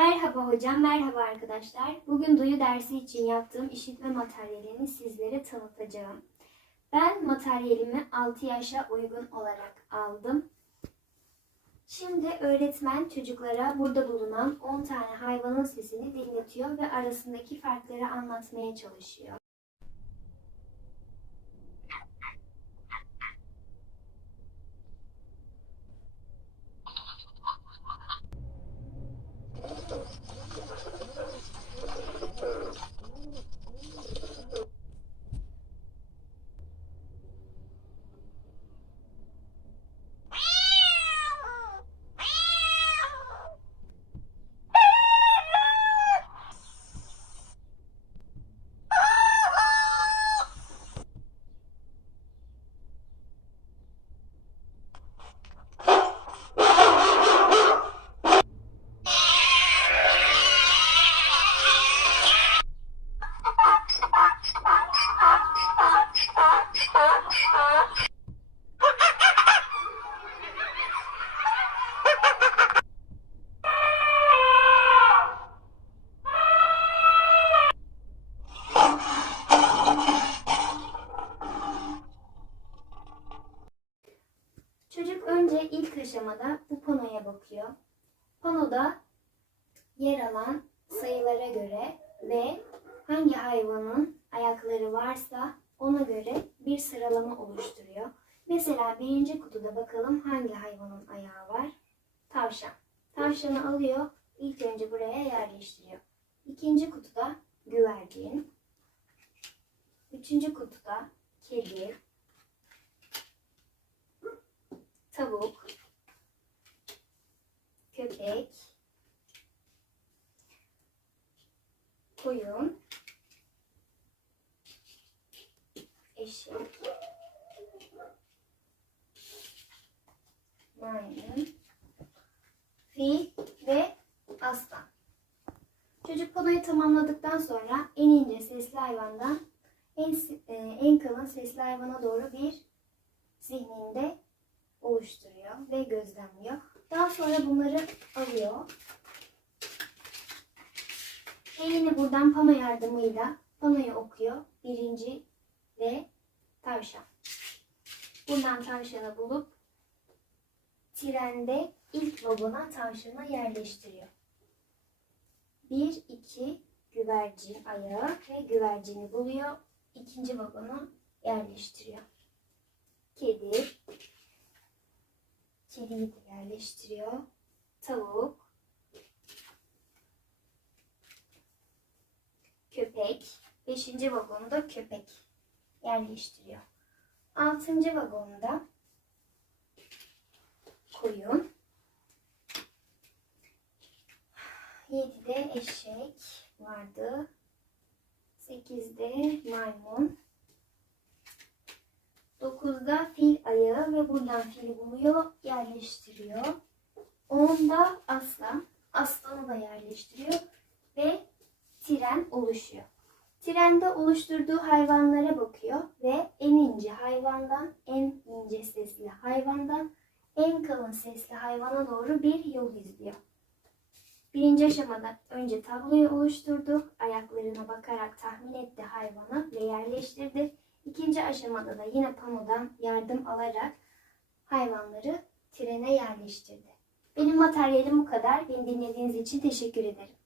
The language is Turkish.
Merhaba hocam, merhaba arkadaşlar. Bugün duyu dersi için yaptığım işitme materyalini sizlere tanıtacağım. Ben materyalimi 6 yaşa uygun olarak aldım. Şimdi öğretmen çocuklara burada bulunan 10 tane hayvanın sesini dinletiyor ve arasındaki farkları anlatmaya çalışıyor. Aşamada bu panoya bakıyor. Panoda yer alan sayılara göre ve hangi hayvanın ayakları varsa ona göre bir sıralama oluşturuyor. Mesela birinci kutuda bakalım hangi hayvanın ayağı var? Tavşan. Tavşanı alıyor, ilk önce buraya yerleştiriyor. İkinci kutuda güvercin. Üçüncü kutuda kedi, tavuk, köpek, koyun, eşek, maymun, fil ve aslan. Çocuk panoyu tamamladıktan sonra en ince sesli hayvandan en, e, en kalın sesli hayvana doğru bir zihninde oluşturuyor ve gözlemliyor. Daha sonra bunları alıyor. Ve yine buradan pano yardımıyla panoyu okuyor. Birinci ve tavşan. Buradan tavşanı bulup trende ilk vagona tavşanı yerleştiriyor. Bir, iki güvercin ayağı ve güvercini buluyor. İkinci vagona yerleştiriyor. Kedi, Kediyi de yerleştiriyor. Tavuk. Köpek. Beşinci vagonda köpek yerleştiriyor. Altıncı vagonda koyun. Yedide eşek vardı. Sekizde maymun. 9'da fil ayağı ve buradan fili buluyor, yerleştiriyor. 10'da aslan, aslanı da yerleştiriyor ve tren oluşuyor. Trende oluşturduğu hayvanlara bakıyor ve en ince hayvandan en ince sesli hayvandan en kalın sesli hayvana doğru bir yol izliyor. Birinci aşamada önce tabloyu oluşturdu, ayaklarına bakarak tahmin etti hayvanı ve yerleştirdi. İkinci aşamada da yine panodan yardım alarak hayvanları trene yerleştirdi. Benim materyalim bu kadar. Beni dinlediğiniz için teşekkür ederim.